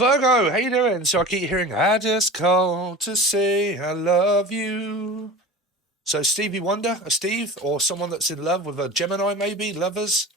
Virgo, how you doing? So I keep hearing, I just called to say I love you. So Stevie Wonder, a Steve, or someone that's in love with a Gemini, maybe, lovers,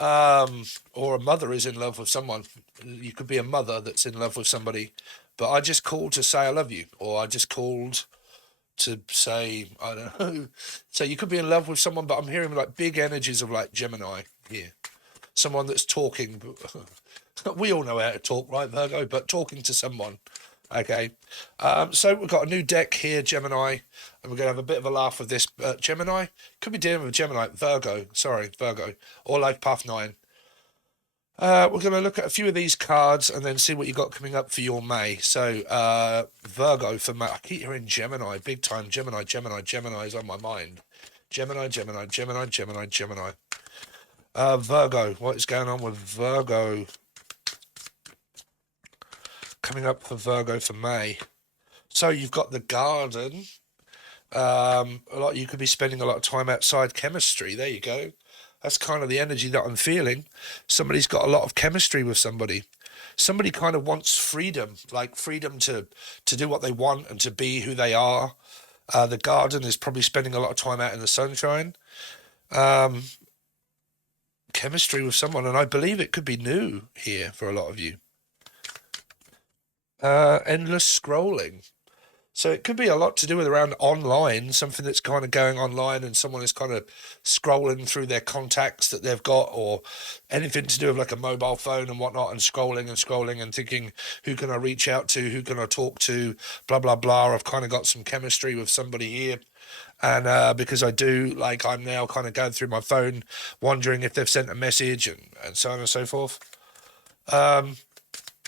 um, or a mother is in love with someone. You could be a mother that's in love with somebody. But I just called to say I love you, or I just called to say, I don't know. So you could be in love with someone, but I'm hearing like big energies of like Gemini here. Someone that's talking. We all know how to talk, right, Virgo? But talking to someone, okay. So we've got a new deck here, Gemini, and we're going to have a bit of a laugh with this. Gemini could be dealing with Gemini, Virgo. Sorry, Virgo, or Life Path 9. We're going to look at a few of these cards and then see what you got coming up for your May. So Virgo for May. I keep hearing Gemini, big time. Gemini is on my mind. Gemini. Virgo, what is going on with Virgo? Coming up for Virgo for May. So you've got the garden. You could be spending a lot of time outside. Chemistry. There you go. That's kind of the energy that I'm feeling. Somebody's got a lot of chemistry with somebody. Somebody kind of wants freedom, like freedom to do what they want and to be who they are. The garden is probably spending a lot of time out in the sunshine. Chemistry with someone, and I believe it could be new here for a lot of you. Endless scrolling. So it could be a lot to do with around online, something that's kind of going online and someone is kind of scrolling through their contacts that they've got, or anything to do with like a mobile phone and whatnot, and scrolling and thinking, who can I reach out to? Who can I talk to? Blah, blah, blah. I've kind of got some chemistry with somebody here. And because I do, like, I'm now kind of going through my phone, wondering if they've sent a message and so on and so forth.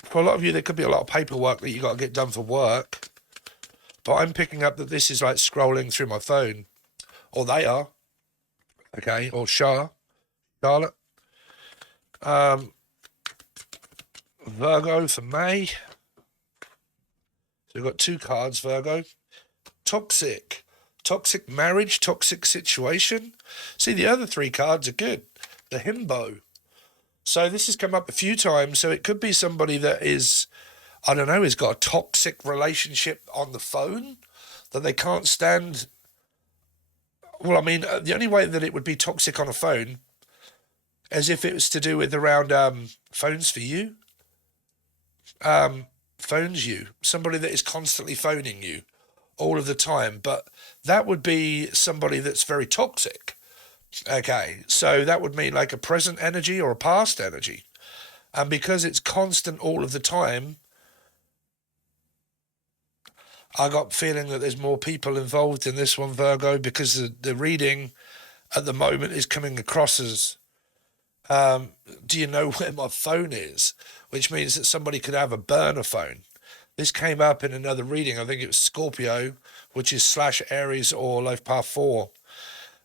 For a lot of you, there could be a lot of paperwork that you got to get done for work. But I'm picking up that this is like scrolling through my phone. Or they are. Okay. Or Charlotte. Virgo for May. So we've got two cards, Virgo. Toxic marriage, toxic situation. See, the other three cards are good. The himbo. So this has come up a few times. So it could be somebody that is, I don't know, has got a toxic relationship on the phone that they can't stand. Well, I mean, the only way that it would be toxic on a phone as if it was to do with around phones for you. Phones you. Somebody that is constantly phoning you all of the time. But that would be somebody that's very toxic. Okay, so that would mean like a present energy or a past energy. And because it's constant all of the time, I got feeling that there's more people involved in this one, Virgo, because the reading at the moment is coming across as, do you know where my phone is? Which means that somebody could have a burner phone. This came up in another reading. I think it was Scorpio, which is / Aries or Life Path 4.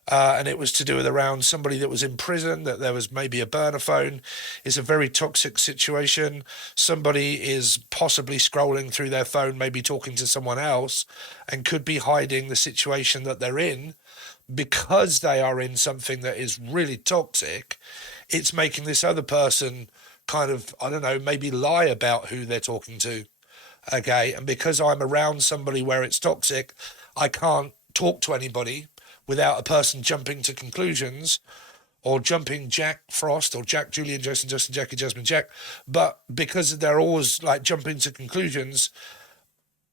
And it was to do with around somebody that was in prison, that there was maybe a burner phone. It's a very toxic situation. Somebody is possibly scrolling through their phone, maybe talking to someone else, and could be hiding the situation that they're in because they are in something that is really toxic. It's making this other person kind of, I don't know, maybe lie about who they're talking to. Okay, and because I'm around somebody where it's toxic, I can't talk to anybody without a person jumping to conclusions, or jumping Jack Frost or Jack Julian Justin Jackie Jasmine Jack. But because they're always like jumping to conclusions,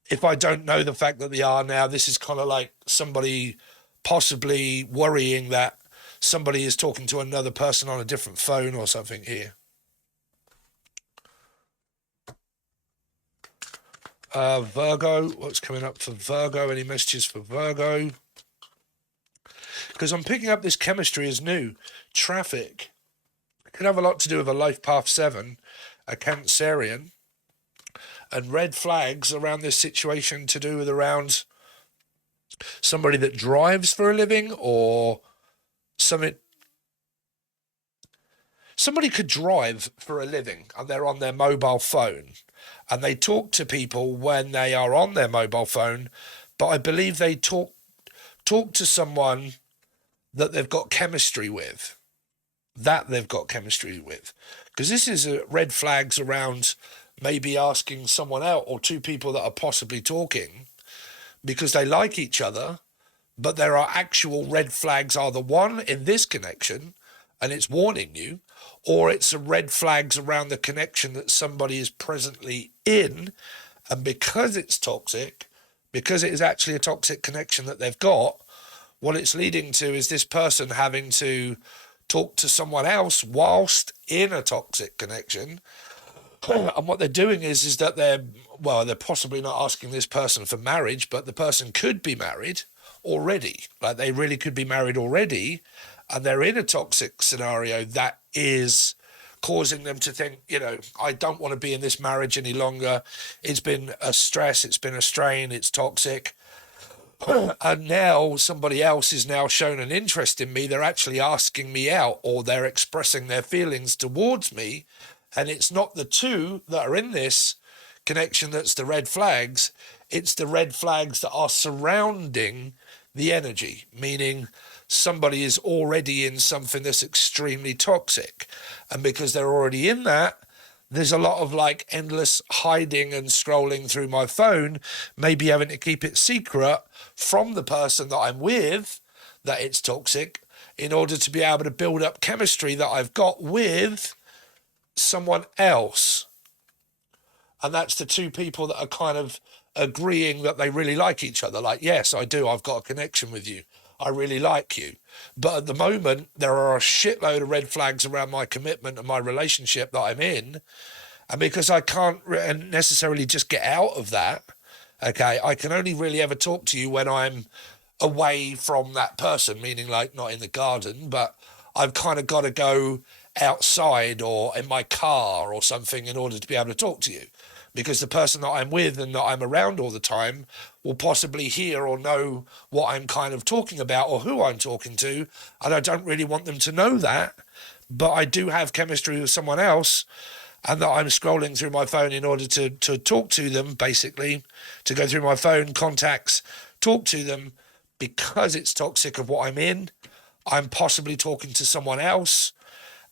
if I don't know the fact that they are now, this is kind of like somebody possibly worrying that somebody is talking to another person on a different phone or something here. Virgo, what's coming up for Virgo? Any messages for Virgo? Because I'm picking up this chemistry as new. Traffic. It could have a lot to do with a Life Path 7, a Cancerian, and red flags around this situation to do with around somebody that drives for a living, or something. Somebody could drive for a living and they're on their mobile phone and they talk to people when they are on their mobile phone, but I believe they talk to someone that they've got chemistry with. Because this is red flags around maybe asking someone out, or two people that are possibly talking because they like each other, but there are actual red flags, either one in this connection and it's warning you, or it's a red flags around the connection that somebody is presently in. And because it's toxic, because it is actually a toxic connection that they've got, what it's leading to is this person having to talk to someone else whilst in a toxic connection. And what they're doing is that they're possibly not asking this person for marriage, but the person could be married already. Like, they really could be married already, and they're in a toxic scenario that is causing them to think, I don't want to be in this marriage any longer. It's been a stress, it's been a strain, it's toxic. And now somebody else is now shown an interest in me. They're actually asking me out, or they're expressing their feelings towards me. And it's not the two that are in this connection that's the red flags. It's the red flags that are surrounding the energy, meaning somebody is already in something that's extremely toxic. And because they're already in that, there's a lot of like endless hiding and scrolling through my phone, maybe having to keep it secret from the person that I'm with, that it's toxic, in order to be able to build up chemistry that I've got with someone else. And that's the two people that are kind of agreeing that they really like each other. Like, yes, I do. I've got a connection with you. I really like you. But at the moment, there are a shitload of red flags around my commitment and my relationship that I'm in. And because I can't necessarily just get out of that, okay, I can only really ever talk to you when I'm away from that person, meaning like not in the garden, but I've kind of got to go outside or in my car or something in order to be able to talk to you. Because the person that I'm with and that I'm around all the time will possibly hear or know what I'm kind of talking about or who I'm talking to. And I don't really want them to know that, but I do have chemistry with someone else, and that I'm scrolling through my phone in order to talk to them, basically, to go through my phone contacts, talk to them, because it's toxic of what I'm in. I'm possibly talking to someone else,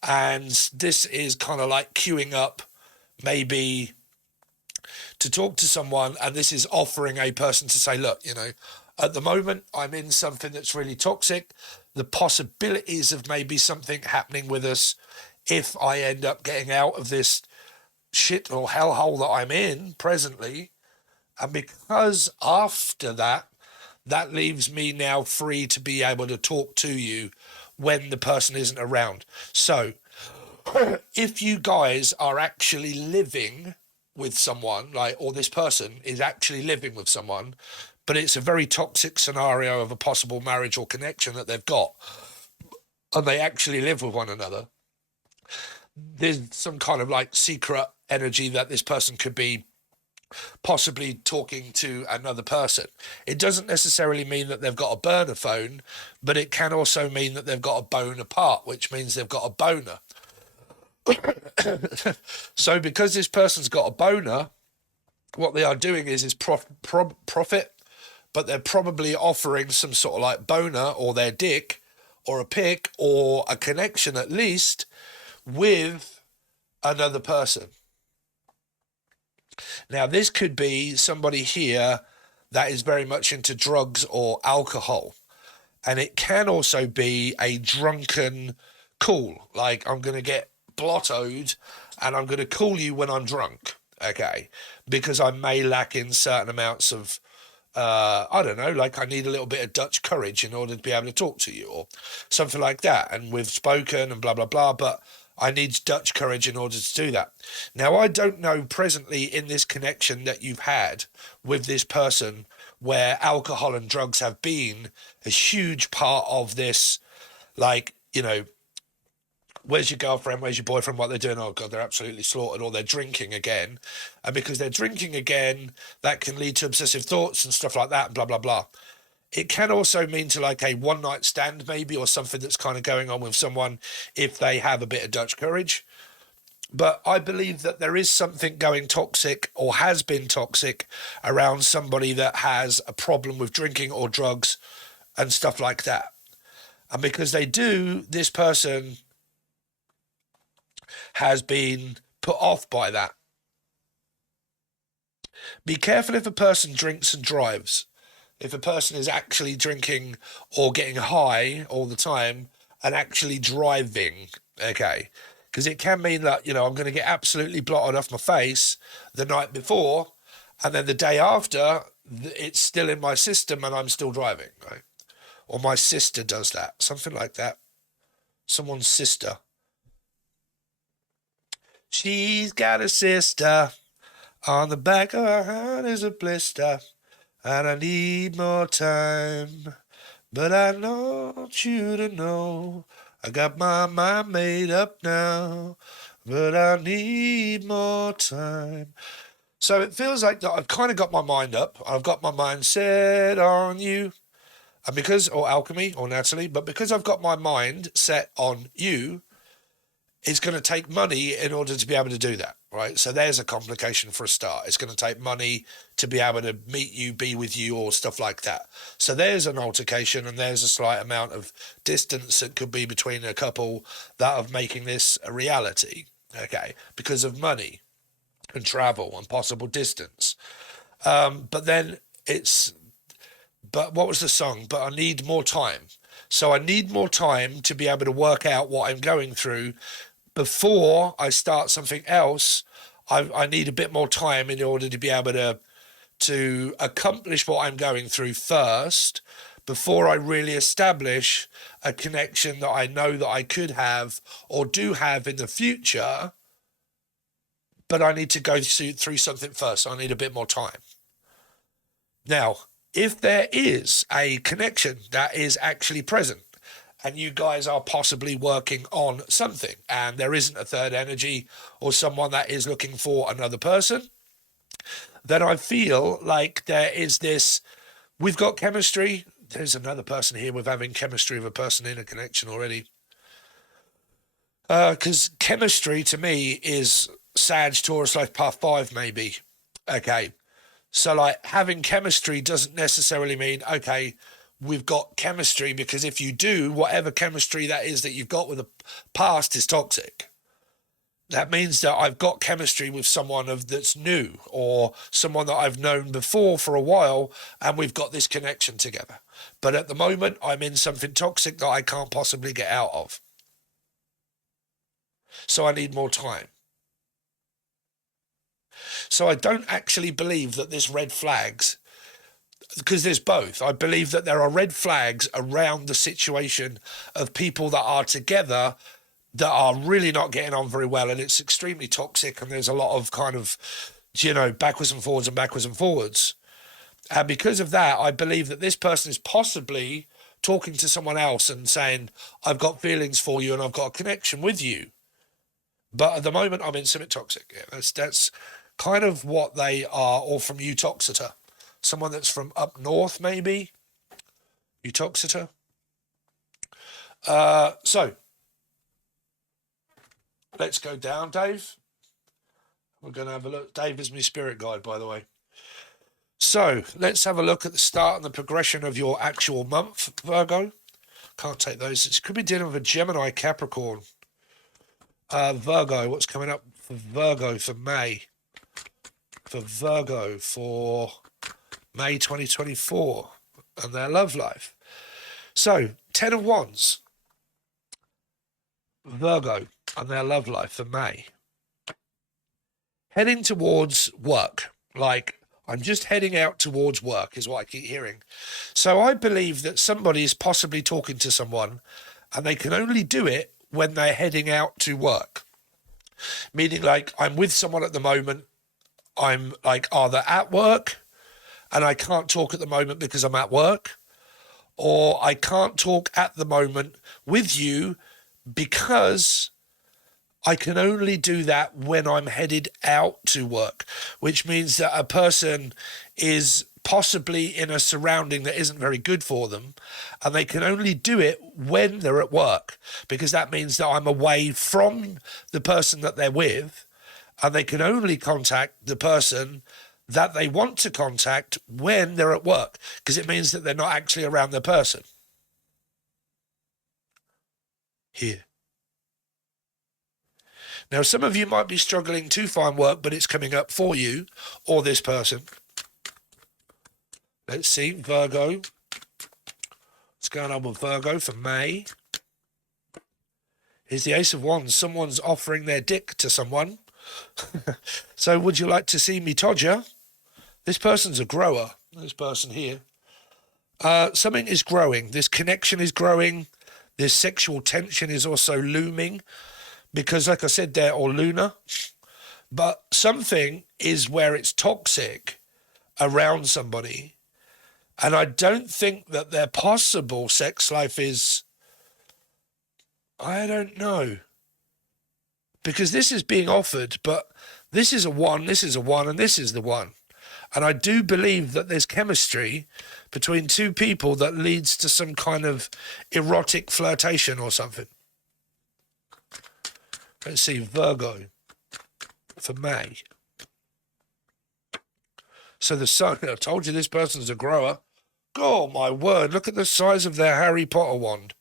and this is kind of like queuing up maybe to talk to someone, and this is offering a person to say, look, at the moment I'm in something that's really toxic. The possibilities of maybe something happening with us if I end up getting out of this shit or hellhole that I'm in presently. And because after that leaves me now free to be able to talk to you when the person isn't around. So if you guys are actually living with someone, or this person is actually living with someone, but it's a very toxic scenario of a possible marriage or connection that they've got, and they actually live with one another, there's some kind of like secret energy that this person could be possibly talking to another person. It doesn't necessarily mean that they've got a burner phone, but it can also mean that they've got a bone apart, which means they've got a boner. So because this person's got a boner, what they are doing is profit, but they're probably offering some sort of like boner, or their dick, or a pick, or a connection at least with another person. Now, this could be somebody here that is very much into drugs or alcohol. And it can also be a drunken call. Like, I'm going to get blottoed and I'm going to call you when I'm drunk. Okay. Because I may lack in certain amounts of, I don't know, like I need a little bit of Dutch courage in order to be able to talk to you or something like that. And we've spoken and blah, blah, blah. But I need Dutch courage in order to do that. Now, I don't know presently in this connection that you've had with this person where alcohol and drugs have been a huge part of this, like, where's your girlfriend, where's your boyfriend, what they're doing, oh God, they're absolutely slaughtered, or they're drinking again. And because they're drinking again, that can lead to obsessive thoughts and stuff like that, and blah, blah, blah. It can also mean to like a one-night stand maybe, or something that's kind of going on with someone if they have a bit of Dutch courage. But I believe that there is something going toxic or has been toxic around somebody that has a problem with drinking or drugs and stuff like that. And because they do, this person has been put off by that. Be careful if a person drinks and drives. If a person is actually drinking or getting high all the time and actually driving, okay? Because it can mean that, I'm going to get absolutely blotted off my face the night before, and then the day after, it's still in my system and I'm still driving, right? Or my sister does that, something like that. Someone's sister. She's got a sister. On the back of her hand is a blister. And I need more time. But I want you to know I got my mind made up now. But I need more time. So it feels like that I've kind of got my mind up. I've got my mind set on you. And or Alchemy, or Natalie, but because I've got my mind set on you, it's going to take money in order to be able to do that, right? So there's a complication for a start. It's going to take money to be able to meet you, be with you, or stuff like that. So there's an altercation, and there's a slight amount of distance that could be between a couple that of making this a reality, okay, because of money and travel and possible distance. But what was the song? But I need more time. So I need more time to be able to work out what I'm going through before I start something else. I need a bit more time in order to be able to accomplish what I'm going through first before I really establish a connection that I know that I could have or do have in the future. But I need to go through something first. So I need a bit more time. Now, if there is a connection that is actually present, and you guys are possibly working on something, and there isn't a third energy or someone that is looking for another person, then I feel like there is this, we've got chemistry. There's another person here with having chemistry with a person in a connection already. Because chemistry to me is Sag, Taurus, Life Path 5 maybe. Okay. So like having chemistry doesn't necessarily mean, okay, we've got chemistry, because if you do, whatever chemistry that is that you've got with the past is toxic. That means that I've got chemistry with someone that's new, or someone that I've known before for a while, and we've got this connection together. But at the moment, I'm in something toxic that I can't possibly get out of. So I need more time. So I don't actually believe that there's red flags, because there's both. I believe that there are red flags around the situation of people that are together that are really not getting on very well, and it's extremely toxic, and there's a lot of kind of, backwards and forwards and backwards and forwards. And because of that, I believe that this person is possibly talking to someone else and saying, I've got feelings for you and I've got a connection with you. But at the moment, I'm in something toxic. Yeah, that's kind of what they are, or from Utoxeter. Someone that's from up north, maybe. Utoxeter. So, let's go down, Dave. We're going to have a look. Dave is my spirit guide, by the way. So, let's have a look at the start and the progression of your actual month, Virgo. Can't take those. It could be dealing with a Gemini, Capricorn. Virgo, what's coming up for Virgo for May? For Virgo for May 2024 and their love life. So, 10 of Wands. Virgo and their love life for May. Heading towards work. Like, I'm just heading out towards work is what I keep hearing. So I believe that somebody is possibly talking to someone, and they can only do it when they're heading out to work. Meaning, like, I'm with someone at the moment. I'm like either at work and I can't talk at the moment because I'm at work, or I can't talk at the moment with you because I can only do that when I'm headed out to work, which means that a person is possibly in a surrounding that isn't very good for them, and they can only do it when they're at work, because that means that I'm away from the person that they're with, and they can only contact the person that they want to contact when they're at work, because it means that they're not actually around the person. Here. Now, some of you might be struggling to find work, but it's coming up for you or this person. Let's see, Virgo. What's going on with Virgo for May? Here's the Ace of Wands. Someone's offering their dick to someone. So would you like to see me Todger? This person's a grower. This person here. Something is growing. This connection is growing. This sexual tension is also looming. Because like I said there, or lunar. But something is where it's toxic around somebody. And I don't think that their possible sex life is... I don't know. Because this is being offered, but this is a 1, this is a 1, and this is the 1. And I do believe that there's chemistry between two people that leads to some kind of erotic flirtation or something. Let's see, Virgo for May. So the sun, I told you this person's a grower. Oh, my word, look at the size of their Harry Potter wand.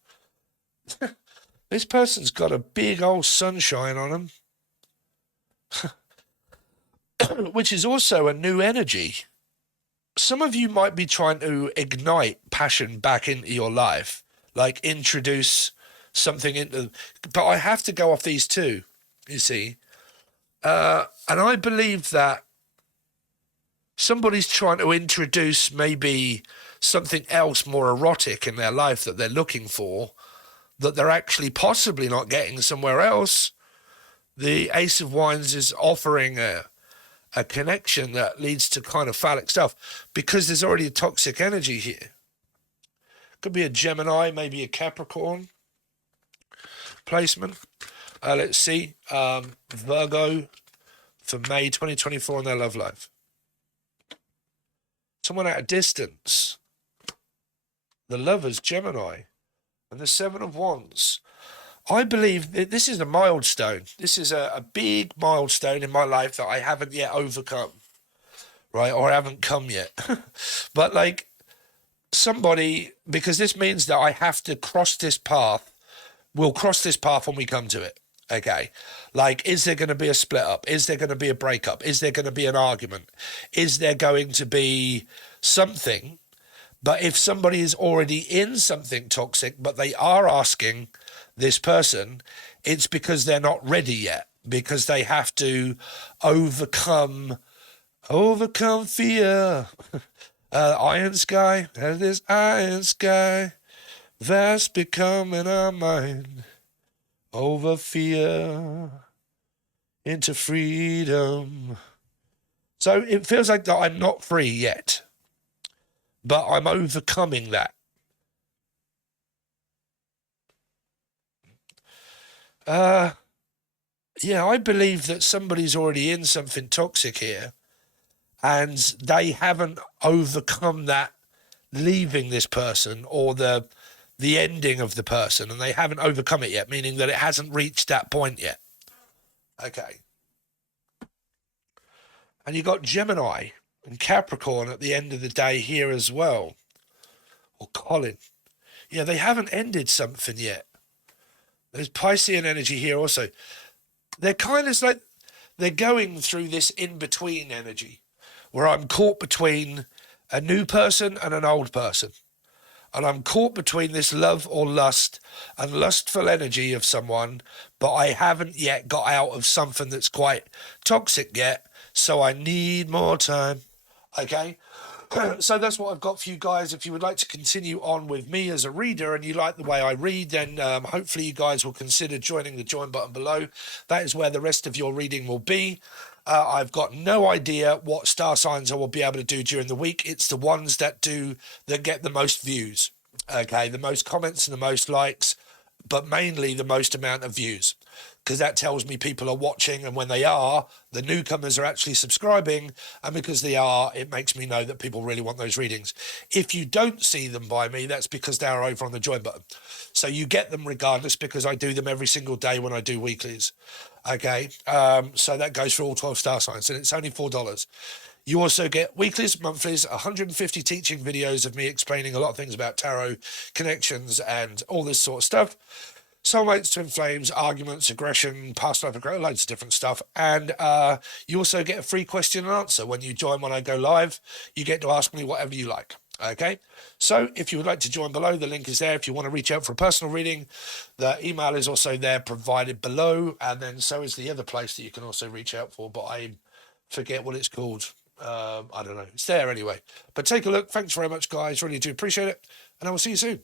This person's got a big old sunshine on them, which is also a new energy. Some of you might be trying to ignite passion back into your life, like introduce something into... But I have to go off these two, you see. And I believe that somebody's trying to introduce maybe something else more erotic in their life that they're looking for, that they're actually possibly not getting somewhere else. The Ace of Wands is offering a connection that leads to kind of phallic stuff because there's already a toxic energy here. Could be a Gemini, maybe a Capricorn placement. Let's see. Virgo for May 2024 in their love life. Someone at a distance. The Lovers, Gemini. And the 7 of Wands. I believe this is a milestone. This is a big milestone in my life that I haven't yet overcome, right? Or I haven't come yet. But like somebody, because this means that I have to cross this path. We'll cross this path when we come to it. Okay. Like, is there going to be a split up? Is there going to be a breakup? Is there going to be an argument? Is there going to be something? But if somebody is already in something toxic, but they are asking this person, it's because they're not ready yet, because they have to overcome fear. Iron sky, and this iron sky, vast becoming our mind, over fear into freedom. So it feels like that I'm not free yet, but I'm overcoming that. Yeah, I believe that somebody's already in something toxic here and they haven't overcome that leaving this person or the ending of the person, and they haven't overcome it yet, meaning that it hasn't reached that point yet. Okay. And you got Gemini and Capricorn at the end of the day here as well. Or Colin. Yeah, they haven't ended something yet. There's Piscean energy here also. They're kind of like, they're going through this in-between energy where I'm caught between a new person and an old person. And I'm caught between this love or lust and lustful energy of someone, but I haven't yet got out of something that's quite toxic yet, so I need more time. Okay? So that's what I've got for you guys. If you would like to continue on with me as a reader and you like the way I read, then hopefully you guys will consider joining the join button below. That is where the rest of your reading will be. I've got no idea what star signs I will be able to do during the week. It's the ones that get the most views, okay, the most comments and the most likes, but mainly the most amount of views, because that tells me people are watching, and when they are, the newcomers are actually subscribing, and because they are, it makes me know that people really want those readings. If you don't see them by me, that's because they're over on the join button. So you get them regardless, because I do them every single day when I do weeklies. Okay, so that goes for all 12 star signs, and it's only $4. You also get weeklies, monthlies, 150 teaching videos of me explaining a lot of things about tarot connections and all this sort of stuff. soulmates, twin flames, arguments, aggression, past life regret, loads of different stuff. And you also get a free question and answer when you join when I go live. You get to ask me whatever you like. Okay, so if you would like to join below, the link is there. If you want to reach out for a personal reading, the email is also there, provided below, and then so is the other place that you can also reach out for, but I forget what it's called. I don't know. It's there anyway. But take a look. Thanks very much, guys. Really do appreciate it, and I will see you soon.